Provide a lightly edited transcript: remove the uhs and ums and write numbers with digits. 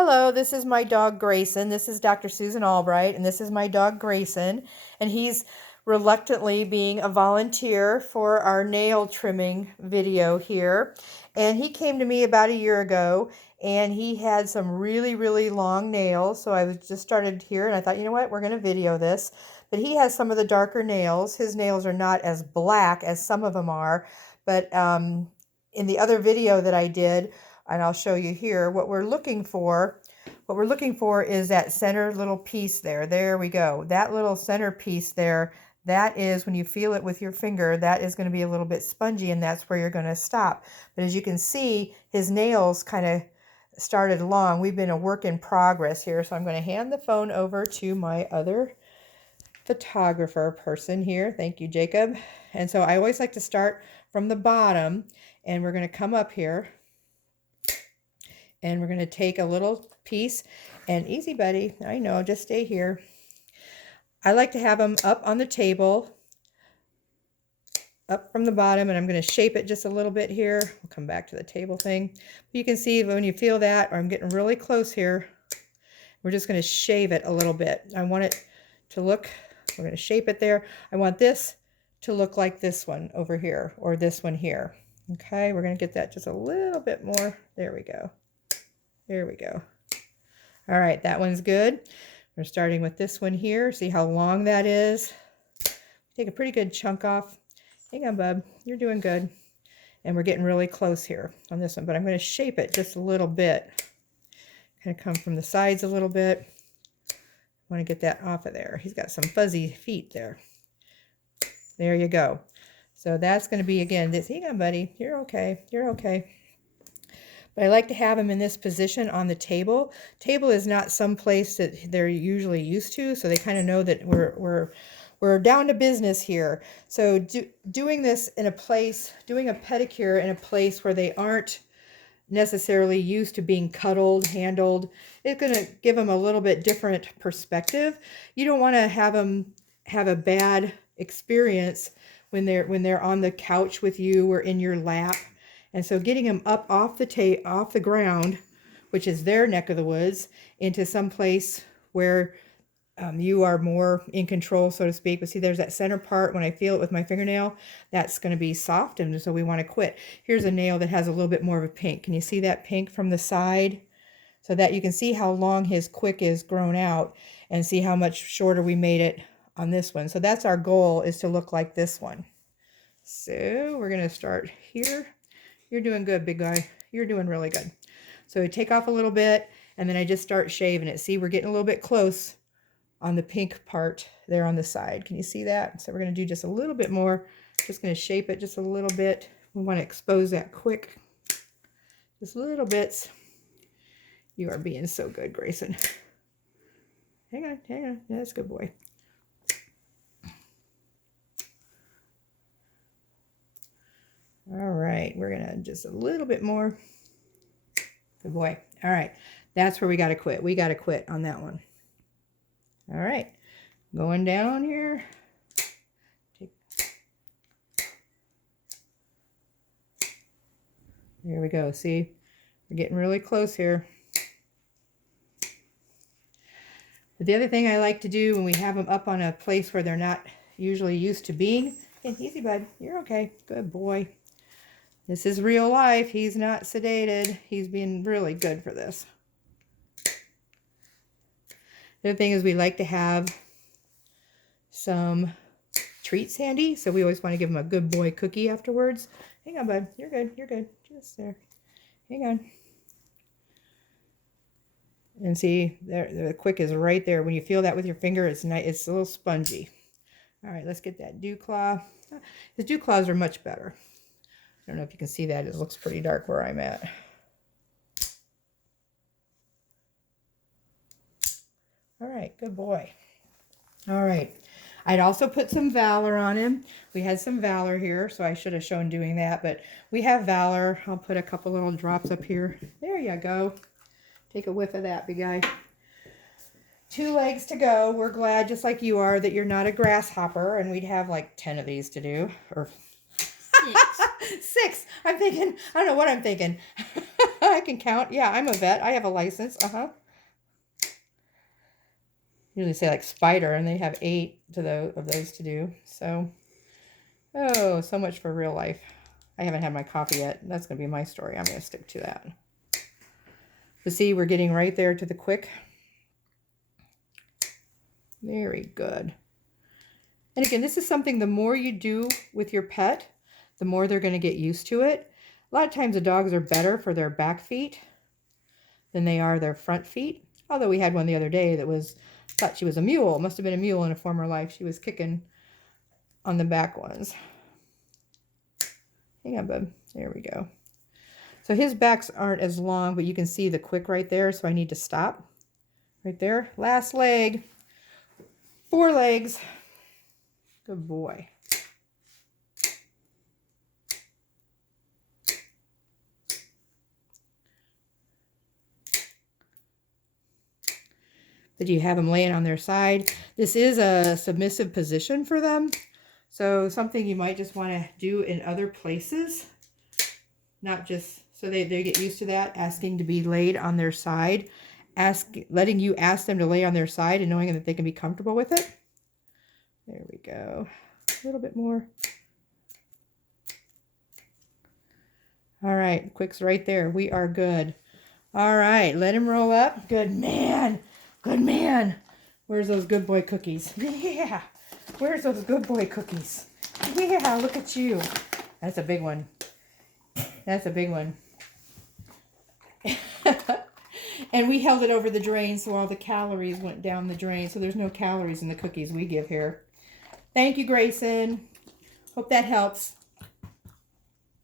Hello, this is my dog Grayson. This is Dr. Susan Albright, and this is my dog Grayson. And he's reluctantly being a volunteer for our nail trimming video here. And he came to me about a year ago, and he had some really, really long nails. So I was just started here, and I thought, you know what, we're going to video this. But he has some of the darker nails. His nails are not as black as some of them are. But in the other video that I did, and I'll show you here, what we're looking for is that center little piece there. There we go. That little center piece there, that is, when you feel it with your finger, that is going to be a little bit spongy, and that's where you're going to stop. But as you can see, his nails kind of started long. We've been a work in progress here, so I'm going to hand the phone over to my other photographer person here. Thank you, Jacob. And so I always like to start from the bottom, and we're going to come up here. And we're going to take a little piece, and easy, buddy. I know, just stay here. I like to have them up on the table, up from the bottom, and I'm going to shape it just a little bit here. We'll come back to the table thing. But you can see when you feel that, or I'm getting really close here, we're just going to shave it a little bit. I want it to look, we're going to shape it there. I want this to look like this one over here, or this one here. Okay, we're going to get that just a little bit more. There we go. There we go. All right, that one's good. We're starting with this one here. See how long that is? Take a pretty good chunk off. Hang on, bub. You're doing good. And we're getting really close here on this one, but I'm going to shape it just a little bit. Kind of come from the sides a little bit. I want to get that off of there. He's got some fuzzy feet there. There you go. So that's going to be, again, this. Hang on, buddy. You're okay. You're okay. But I like to have them in this position on the table. Table is not some place that they're usually used to, so they kind of know that we're down to business here. So doing this in a place, doing a pedicure in a place where they aren't necessarily used to being cuddled, handled, it's going to give them a little bit different perspective. You don't want to have them have a bad experience when they're on the couch with you or in your lap. And so getting them up off the ground, which is their neck of the woods, into some place where you are more in control, so to speak. But see, there's that center part. When I feel it with my fingernail, that's going to be soft, and so we want to quit. Here's a nail that has a little bit more of a pink. Can you see that pink from the side? So that you can see how long his quick is grown out, and see how much shorter we made it on this one. So that's our goal, is to look like this one. So we're going to start here. You're doing good, big guy. You're doing really good. So we take off a little bit, and then I just start shaving it. See, we're getting a little bit close on the pink part there on the side. Can you see that? So we're going to do just a little bit more. Just going to shape it just a little bit. We want to expose that quick. Just little bits. You are being so good, Grayson. Hang on, hang on. Yeah, that's a good boy. All right, we're going to just a little bit more. Good boy. All right, that's where we got to quit. We got to quit on that one. All right, going down here. There we go. See, we're getting really close here. But the other thing I like to do when we have them up on a place where they're not usually used to being, hey, easy, bud. You're okay. Good boy. This is real life. He's not sedated. He's been really good for this. The other thing is we like to have some treats handy. So we always want to give him a good boy cookie afterwards. Hang on, bud. You're good. You're good. Just there. Hang on. And see, there, the quick is right there. When you feel that with your finger, it's nice. It's a little spongy. All right, let's get that dew claw. His dew claws are much better. I don't know if you can see that. It looks pretty dark where I'm at. All right, good boy. All right. I'd also put some Valor on him. We had some Valor here, so I should have shown doing that, but we have Valor. I'll put a couple little drops up here. There you go. Take a whiff of that, big guy. 2 legs to go. We're glad, just like you are, that you're not a grasshopper, and we'd have like 10 of these to do, or 6. I'm thinking, I don't know what I'm thinking. I can count. Yeah, I'm a vet. I have a license. Usually say like spider, and they have 8 of those to do. So, oh, so much for real life. I haven't had my coffee yet. That's going to be my story. I'm going to stick to that. But see, we're getting right there to the quick. Very good. And again, this is something the more you do with your pet, the more they're going to get used to it. A lot of times the dogs are better for their back feet than they are their front feet. Although we had one the other day that thought she was a mule. Must have been a mule in a former life. She was kicking on the back ones. Hang on, bub. There we go. So his backs aren't as long, but you can see the quick right there. So I need to stop right there. Last leg. 4 legs. Good boy. That you have them laying on their side. This is a submissive position for them. So something you might just want to do in other places. Not just, so they get used to that, asking to be laid on their side. Letting you ask them to lay on their side and knowing that they can be comfortable with it. There we go. A little bit more. All right, quick's right there. We are good. All right, let him roll up. Good man. Good man. Where's those good boy cookies? Yeah. Where's those good boy cookies? Yeah, look at you. That's a big one. That's a big one. And we held it over the drain so all the calories went down the drain. So there's no calories in the cookies we give here. Thank you, Grayson. Hope that helps.